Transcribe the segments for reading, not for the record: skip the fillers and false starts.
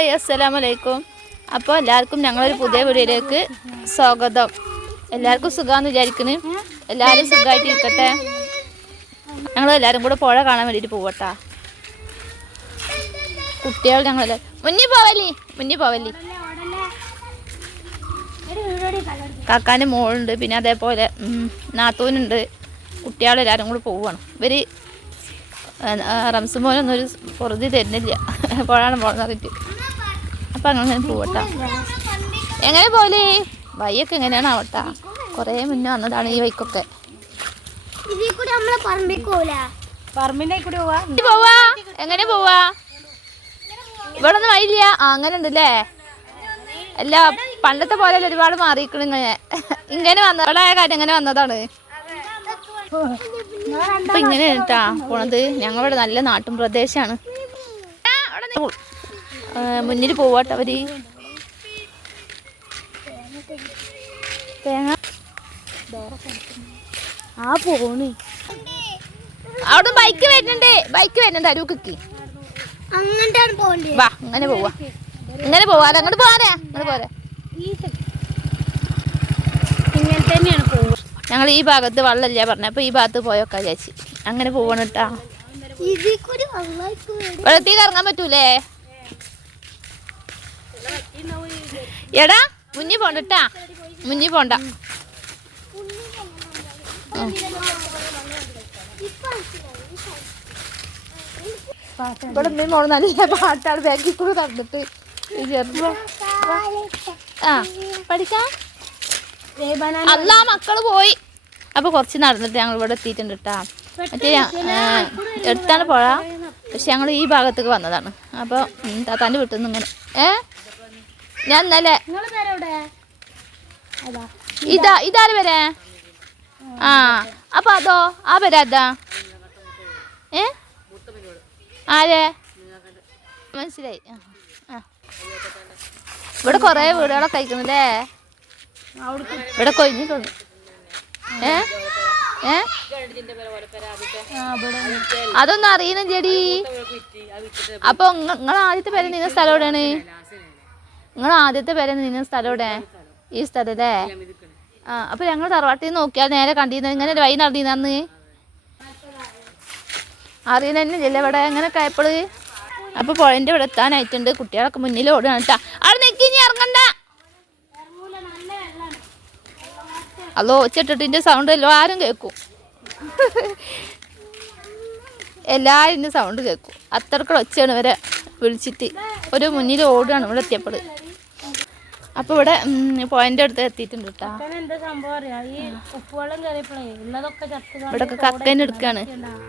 Hi അസ്സലാമലൈക്കും. അപ്പോൾ എല്ലാവർക്കും ഞങ്ങളൊരു പുതിയ വീഡിയോയിലേക്ക് സ്വാഗതം. എല്ലാവർക്കും സുഖമാണെന്ന് വിചാരിക്കുന്നു. എല്ലാവരും സുഖമായിട്ട് ഇരിക്കട്ടെ. ഞങ്ങളെല്ലാവരും കൂടെ പുഴ കാണാൻ വേണ്ടിയിട്ട് പോവട്ടാ. കുട്ടികൾ ഞങ്ങളെല്ലാവരും മുന്നിൽ പോവല്ലേ. കാക്കാൻ്റെ മോളുണ്ട്, പിന്നെ അതേപോലെ നാത്തൂനുണ്ട്. കുട്ടികളെല്ലാവരും കൂടെ പോവുകയാണ്. ഇവർ റംസുമോനൊന്നും ഒരു പൊറുതി തരുന്നില്ല, പുഴയാണ് പോകണമെന്ന് പറഞ്ഞിട്ട്. അപ്പം അങ്ങനെ പോവട്ടാ. എങ്ങനെ പോലെ വയ്യൊക്കെ എങ്ങനെയാണ് ആവട്ടാ. കുറേ മുന്നേ വന്നതാണ് ഈ വൈക്കൊക്കെ. പോവാ എങ്ങനെ പോവാ? ഇവിടെ ഒന്നും വഴിയില്ല. അങ്ങനെ ഉണ്ടല്ലേ. അല്ല പണ്ടത്തെ പോലെ ഒരുപാട് മാറിയിരിക്കണം. ഇങ്ങനെ വന്നവളായ കാര്യം എങ്ങനെ വന്നതാണ്. അപ്പൊ ഇങ്ങനെ കേട്ടാ പോണത്. ഞങ്ങളിവിടെ നല്ല നാട്ടും പ്രദേശമാണ്. മുന്നിൽ പോവാട്ടോ അവര്. തേങ്ങ അവിടെ ബൈക്ക് വരുന്നുണ്ട് അരൂക്ക്. വാ അങ്ങനെ പോവാ അങ്ങോട്ട് പോരാ. ഇങ്ങനെ തന്നെയാണ് പോവുക. ഞങ്ങൾ ഈ ഭാഗത്ത് വെള്ളമില്ല പറഞ്ഞപ്പോ ഈ ഭാഗത്ത് പോയൊക്കെ ചേച്ചി അങ്ങനെ പോവാണ് കേട്ടാ. വെള്ളത്തേക്ക് ഇറങ്ങാൻ പറ്റൂലേ? എടാ മുന്നിൽ പോണ്ടട്ടാ, മുന്നിൽ പോണ്ട. ഇവിടെ മോള് നല്ല പാട്ടാണ് ബാക്കിൽ കൂടെ തന്നിട്ട് പഠിക്കാം. അല്ലാ മക്കള് പോയി. അപ്പൊ കുറച്ച് നടന്നിട്ട് ഞങ്ങൾ ഇവിടെ എത്തിയിട്ടുണ്ട് കേട്ടാ. മറ്റേ എടുത്താണ് പുഴ, പക്ഷെ ഞങ്ങൾ ഈ ഭാഗത്തേക്ക് വന്നതാണ്. അപ്പൊ താത്താൻ്റെ വീട്ടിൽ നിന്ന് ഇങ്ങനെ ഞാൻ ഇന്നലെ ഇതാര് വരെ അപ്പൊ അതോ ആ പേരാ അതാ ആരെ മനസ്സിലായി. ഇവിടെ കൊറേ വീടുകളൊക്കെ കഴിക്കുന്നില്ലേ. ഇവിടെ കൊഴിഞ്ഞിട്ടുണ്ട്. അതൊന്നും അറിയണം ചെടി. അപ്പൊ നിങ്ങൾ ആദ്യത്തെ പേര് നിന്ന സ്ഥലം എവിടെയാണ്? നിങ്ങൾ ആദ്യത്തെ പേര് നിന്ന സ്ഥലം എവിടെ? ഈ സ്ഥലം അല്ലേ? അപ്പൊ ഞങ്ങൾ തറവാട്ടിൽ നിന്ന് നോക്കിയാൽ നേരെ കണ്ടിരുന്ന ഇങ്ങനെ വൈ നടന്നിരുന്നു. അറിയണ തന്നെ ഇല്ല ഇവിടെ എങ്ങനെയൊക്കെ ആയപ്പോള്. അപ്പൊ പുഴന്റെ ഇവിടെ എത്താനായിട്ടുണ്ട്. കുട്ടികളൊക്കെ മുന്നിൽ ഓടുകയാണ് കേട്ടാ. അവിടെ നിൽക്കി ഇനി ഇറങ്ങണ്ട. അല്ലോ ഒച്ചിട്ടിന്റെ സൗണ്ട് എല്ലാവരും കേൾക്കും. എല്ലാവരും സൗണ്ട് കേൾക്കും. അത്രക്കുള്ള ഒച്ചയാണ് ഇവരെ വിളിച്ചിട്ട്. ഒരു മുന്നിൽ ഓടുകയാണ് ഇവിടെ എത്തിയപ്പോൾ. അപ്പൊ ഇവിടെ പോയിന്റ് അടുത്ത് എത്തിയിട്ടുണ്ട് കേട്ടാ. ഇവിടെയൊക്കെ കക്കൻ എടുക്കാണ്.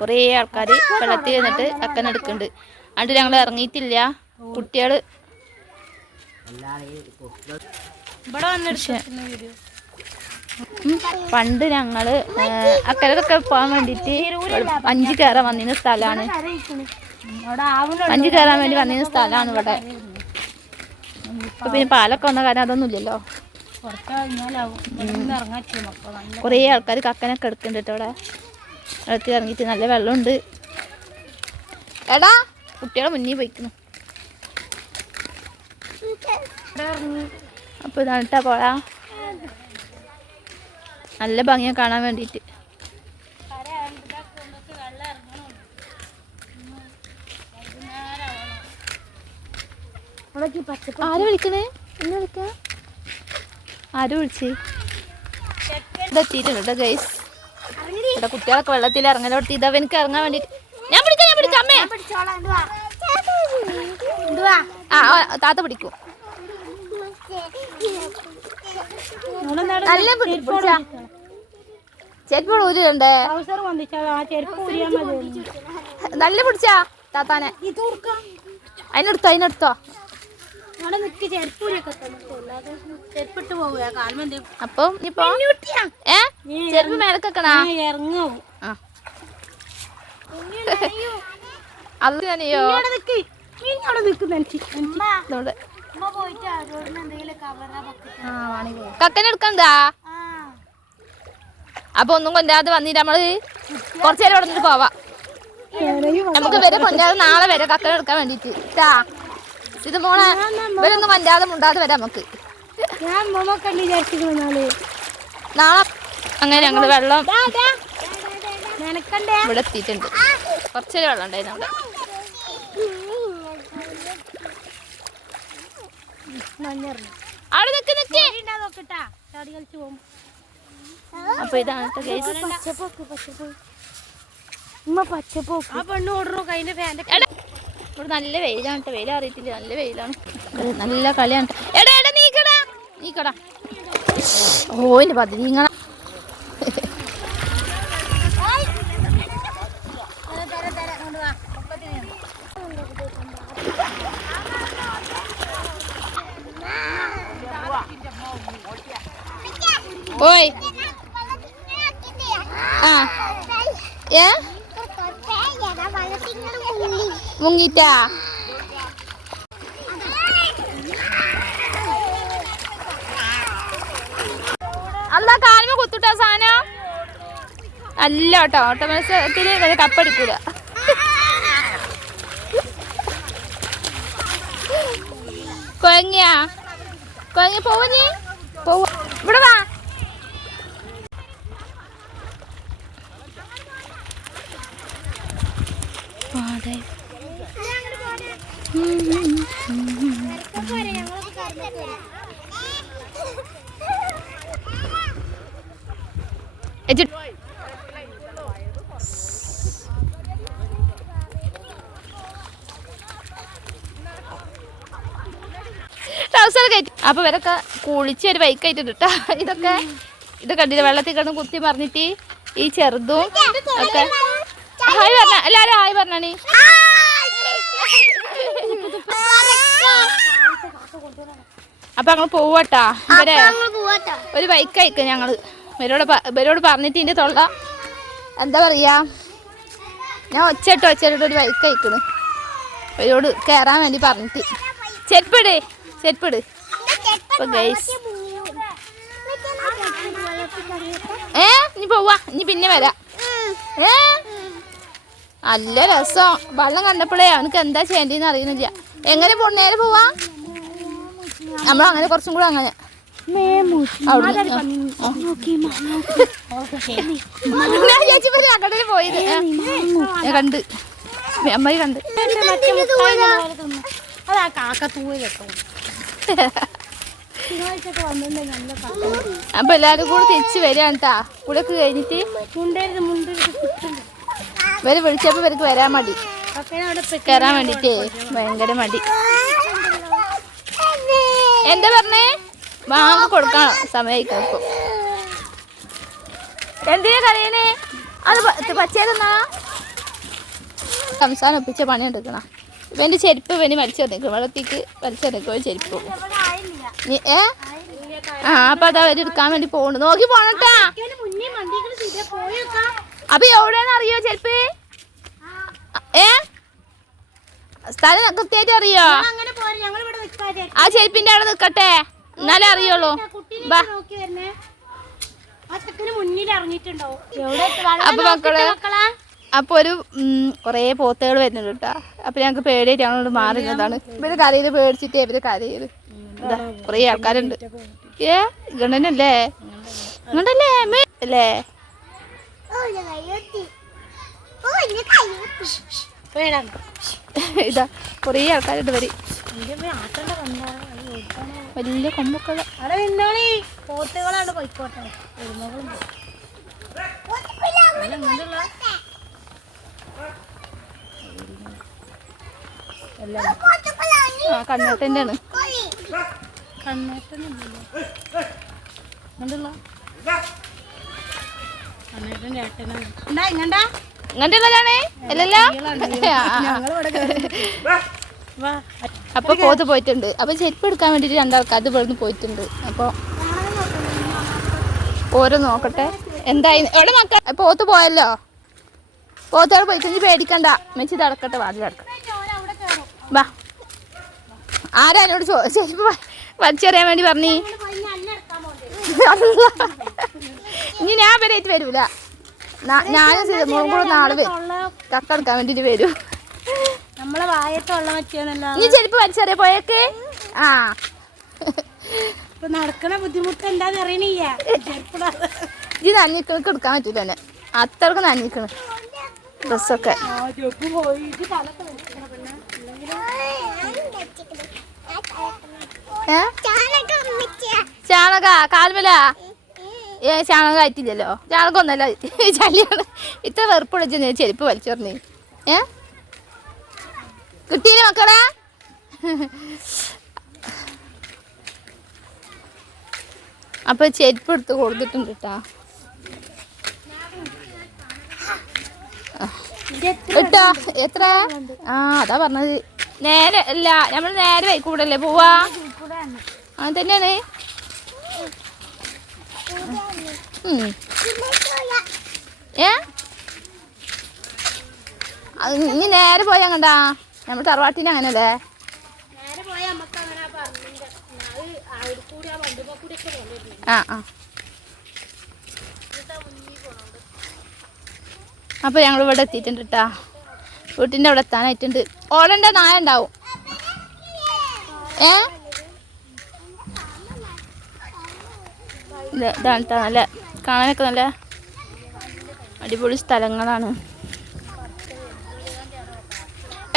കുറേ ആൾക്കാർ വെള്ളത്തിൽ നിന്നിട്ട് കക്കൻ എടുക്കുന്നുണ്ട്. അതുകൊണ്ട് ഞങ്ങൾ ഇറങ്ങിയിട്ടില്ല. കുട്ടികള് പണ്ട് ഞങ്ങള് അക്കരക്കൊക്കെ പോകാൻ വേണ്ടിട്ട് 5 കയറാൻ വന്നിരുന്ന സ്ഥലമാണ്. 5 കയറാൻ വേണ്ടി വന്നിരുന്ന സ്ഥലമാണ് ഇവിടെ. ഇപ്പൊ പിന്നെ പാലൊക്കെ വന്ന കാരണം അതൊന്നും ഇല്ലല്ലോ. കുറേ ആൾക്കാർ കക്കനൊക്കെ എടുക്കുന്നുണ്ട് ഇവിടെ. വെള്ളത്തിൽ ഇറങ്ങിയിട്ട് നല്ല വെള്ളമുണ്ട്. എടാ കുട്ടികളെ മുന്നിൽ പോയിക്കുന്നു. അപ്പൊ ഇതാണ് കേട്ടാ പോഴ. നല്ല ഭംഗിയെ കാണാൻ വേണ്ടിയിട്ട്. ആര് വിളിക്കണേ? എന്ന് വിളിക്കാ. ആര് വിളിച്ച് ഇതെത്തിയിട്ടുണ്ട് കേട്ടോ ഗൈസ്. ഇവിടെ കുട്ടികളൊക്കെ വെള്ളത്തിൽ ഇറങ്ങലോട്ട്. ഇതാ എനിക്ക് ഇറങ്ങാൻ വേണ്ടിട്ട് ഞാൻ പിടിക്കാം അമ്മേ. താത്ത പിടിക്കും. നല്ല ചെരുപ്പ് ഊരുണ്ടേ. നല്ല പിടിച്ചാ താത്താനെ. അതിനെടുത്തോ. അപ്പൊ ഇപ്പൊ ചെരുപ്പ് മേലക്കണാ. അത് ഞാനെയോ കക്കനെടുക്കണ്ടാ. അപ്പൊ ഒന്നും കൊണ്ടാതെ വന്നിട്ട് നമ്മള് കുറച്ചേരം ഇവിടെ നിന്നിട്ട് പോവാ. നമുക്ക് വരെ കൊണ്ടാതെ നാളെ വരെ കക്കനെടുക്കാൻ വേണ്ടിട്ട്. ഇത് മോളെ ഇവരൊന്നും വല്ലാതെ മുണ്ടാതെ വരാം നമുക്ക്. ഞാൻ മമ്മക്കണ്ട് വിചാരിച്ചിരിക്കുന്നു നാളെ അങ്ങനെ ഞങ്ങൾ വെള്ളം നനക്കണ്ടേ ഇവിടെ എത്തിയിട്ടുണ്ട്. കുറച്ചൊരു വെള്ളം ഉണ്ടായിരുന്നു അവിടെ. അവിടെ നിക്ക് നിക്ക്. അപ്പൊ ഇതാണ് ഇവിടെ നല്ല വെയിലാണ് കേട്ടോ. വെയിൽ അറിയത്തില്ല, നല്ല വെയിലാണ്, നല്ല കളിയാണ്. എടാ എടാ നീക്കടാ നീക്കടാ. ഓ ഇല്ല പതി നീങ്ങണ. ഓയ് ആ ഏ മുങ്ങിട്ടാ അല്ല കാലുമ കുത്തുട്ടാ സാധനം അല്ല കേട്ടോ. ഓട്ട മത്സരത്തില് കപ്പടിക്കൂല. കൊയങ്ങിയാ കൊയങ്ങി പോവ നീ പോവ. ഇവിടെ വാ. അപ്പൊ ഇവരൊക്കെ കുളിച്ച് ഒരു ബൈക്കായിട്ടുണ്ട് കേട്ടോ. ഇത് കണ്ടില്ല, വെള്ളത്തിൽ കിടന്ന് കുത്തി മറിഞ്ഞിട്ട് ഈ ചെറുതും ഒക്കെ. ഹായ് പറഞ്ഞ എല്ലാരും ഹായ് പറഞ്ഞാണി. അപ്പൊ ഞങ്ങൾ പോവാട്ടാ. ഒരു ബൈക്ക് അയക്കും ഞങ്ങള്. ഇവരോട് പറഞ്ഞിട്ട് ഇതിന്റെ തൊള്ള എന്താ പറയാ, ഞാൻ ഒച്ചട്ടോ ഒരു ബൈക്ക് അയക്കണ് ഇവരോട് കയറാൻ വേണ്ടി പറഞ്ഞിട്ട്. ചെരുപ്പിട് ചെരുപ്പിട്. അപ്പൊ ഗൈസ് ഇനി പോവാ, ഇനി പിന്നെ വരാം. നല്ല രസം. വെള്ളം കണ്ടപ്പോഴേ അവനക്ക് എന്താ ചെയ്യേണ്ടതെന്ന് അറിയുന്നില്ല. എങ്ങനെ നേരെ പോവാ നമ്മളങ്ങനെ കുറച്ചും കൂടെ അങ്ങനെ ചേച്ചി പോയത് കണ്ട് അമ്മായി കണ്ട്. അപ്പൊ എല്ലാരും കൂടെ തിരിച്ചു വരാൻ കേട്ടാ. കൂടെയൊക്കെ കഴിഞ്ഞിട്ട് ഇവര് വിളിച്ചപ്പോ ഇവർക്ക് വരാൻ മടി, കയറാൻ വേണ്ടിട്ടേ ഭയങ്കര മടി. എന്താ പറഞ്ഞേ? വാങ്ങി കൊടുക്കാൻ സമയമായിക്കോ. എന്തിനാ കരയണേ? അത് പച്ചേതെന്നാ സംസാരം ഒപ്പിച്ച പണി എടുക്കണ. ഇവന്റെ ചെരുപ്പ് ഇവന് വലിച്ചെറിഞ്ഞിക്കും, വെള്ളത്തേക്ക് വലിച്ചെറിഞ്ഞിക്കോ ചെരുപ്പ്. അപ്പൊ അത് അവരെടുക്കാൻ വേണ്ടി പോണു. നോക്കി പോണട്ടാ. അപ്പൊ എവിടെയാന്ന് അറിയോ ചെരുപ്പ്? സ്ഥലം കൃത്യമായിട്ട് അറിയോ? ആ ചെരുപ്പിന്റെ അവിടെ നിക്കട്ടെ, എന്നാലേ അറിയുള്ളൂ. അപ്പൊ മക്കള് അപ്പൊ ഒരു കൊറേ പോത്തുകൾ വരുന്നുണ്ട് കേട്ടാ. അപ്പൊ ഞങ്ങക്ക് പേടിയായിട്ട് ഞങ്ങളോട് മാറുന്നതാണ്. ഇവര് കരയില് പേടിച്ചിട്ട് ഇവര് കരയില് കൊറേ ആൾക്കാരുണ്ട്. ഗണനല്ലേ ഇങ്ങോട്ടല്ലേ അല്ലേ? ഇതാ കൊറേ ആൾക്കാരുണ്ട്. വരി വലിയ കൊമ്പൊക്കെ പോത്തുകളാണ് പോയിക്കോട്ടെ. കണ്ണേട്ടൻ്റെ ആണ്. ഇങ്ങനത്തെ അല്ലല്ലോ. അപ്പൊ പോത്ത് പോയിട്ടുണ്ട്. അപ്പൊ ചെരുപ്പ് എടുക്കാൻ വേണ്ടിട്ട് രണ്ടാൾക്കാർ ഇവിടുന്ന് പോയിട്ടുണ്ട്. അപ്പൊ ഓരോ നോക്കട്ടെ എന്തായി. എവിടെ മക്കൾ പോത്ത് പോയല്ലോ. പോത്തോടെ പോയി പേടിക്കണ്ട. മെച്ചി തടക്കട്ടെ, വാതിൽ തടക്കട്ടെ. വാ. ആരാ എന്നോട് ചെരുപ്പ് വലിച്ചെറിയാൻ വേണ്ടി പറഞ്ഞീ? ഇനി ഞാൻ വരെയായിട്ട് വരൂല. ഞാനും സിനിമകളും കൂടെ നാളെ വരും. കക്കെടുക്കാൻ വേണ്ടിട്ട് വരും. നമ്മളെ വായത്ത് വെള്ളം പറ്റിയാന്നല്ലോ. നീ ചെരുപ്പ് വലിച്ചെറിയ പോയേക്ക്. ആ ഇപ്പൊ നടക്കണ ബുദ്ധിമുട്ട് എന്താന്ന് അറിയണില്ല. ഇത് നനഞ്ഞിക്കണക്ക് എടുക്കാൻ പറ്റൂല തന്നെ, അത്രക്ക് നനഞ്ഞിക്കണ് ഡ്രസ്സൊക്കെ. ചാണക കാൽമല ചാണകം ആയിട്ടില്ലല്ലോ, ചാണകം ഒന്നല്ല ചളിയാണ്. ഇത്ര വെറുപ്പുള്ള ചെരുപ്പ് വലിച്ചെറിഞ്ഞ് കിട്ടീല്ലേ മക്കളെ? അപ്പൊ ചെരുപ്പ് എടുത്ത് കൊടുത്തിട്ടുണ്ട് കേട്ടാ. കേട്ടോ എത്ര? ആ അതാ പറഞ്ഞത്. നേരെ അല്ല, നമ്മൾ നേരെ വൈക്കൂടല്ലേ പോവാ? അങ്ങനെ തന്നെയാണ്. ഇനി നേരെ പോയാ കണ്ടാ നമ്മൾ തറവാട്ടിന് അങ്ങനല്ലേ? ആ ആ അപ്പൊ ഞങ്ങൾ ഇവിടെ എത്തിയിട്ടുണ്ട് കേട്ടാ. വീട്ടിൻ്റെ അവിടെ എത്താനായിട്ടുണ്ട്. ഓടേണ്ട നായ ഉണ്ടാവും. ഇതാണ് കേട്ടോ, നല്ല കാണാനൊക്കെ നല്ല അടിപൊളി സ്ഥലങ്ങളാണ്.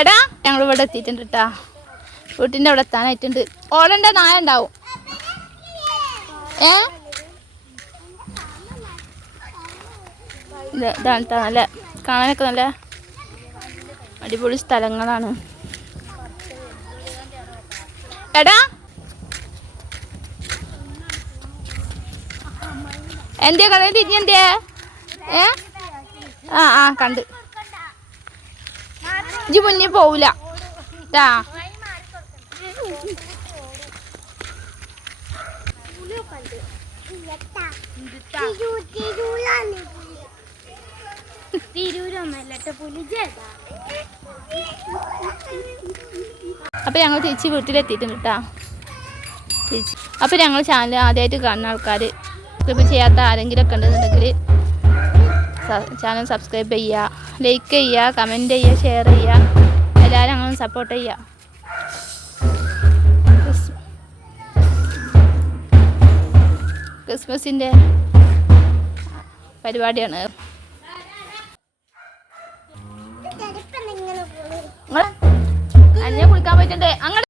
എടാ ഞങ്ങൾ ഇവിടെ എത്തിയിട്ടുണ്ട് കേട്ടാ. വീട്ടിൻ്റെ അവിടെ എത്താനായിട്ടുണ്ട്. ഓടേണ്ട നായ ഉണ്ടാവും. ഇതാണ് കേട്ടോ, നല്ല കാണാനൊക്കെ നല്ല അടിപൊളി സ്ഥലങ്ങളാണ്. എടാ എന്തിയാ കടയിൽ തിരിഞ്ഞ എന്തിയാ? ആ ആ കണ്ട് ഇജ്ജ് മുന്നേ പോവില്ല ട്ടാ. അപ്പൊ ഞങ്ങൾ തിരിച്ച് വീട്ടിലെത്തിയിട്ടുണ്ട് കേട്ടാ. തിരിച്ച് അപ്പൊ ഞങ്ങൾ ചാനൽ ആദ്യമായിട്ട് കാണുന്ന ആൾക്കാർ, സബ്സ്ക്രൈബ് ചെയ്യാത്ത ആരെങ്കിലും ഒക്കെ ഉണ്ടെന്നുണ്ടെങ്കിൽ ചാനൽ സബ്സ്ക്രൈബ് ചെയ്യുക, ലൈക്ക് ചെയ്യുക, കമൻറ്റ് ചെയ്യുക, ഷെയർ ചെയ്യുക. എല്ലാവരും അങ്ങനെ സപ്പോർട്ട് ചെയ്യുക. ക്രിസ്മസിൻ്റെ പരിപാടിയാണ്. അന്നെ കുളിക്കാൻ പോയിട്ടുണ്ട്.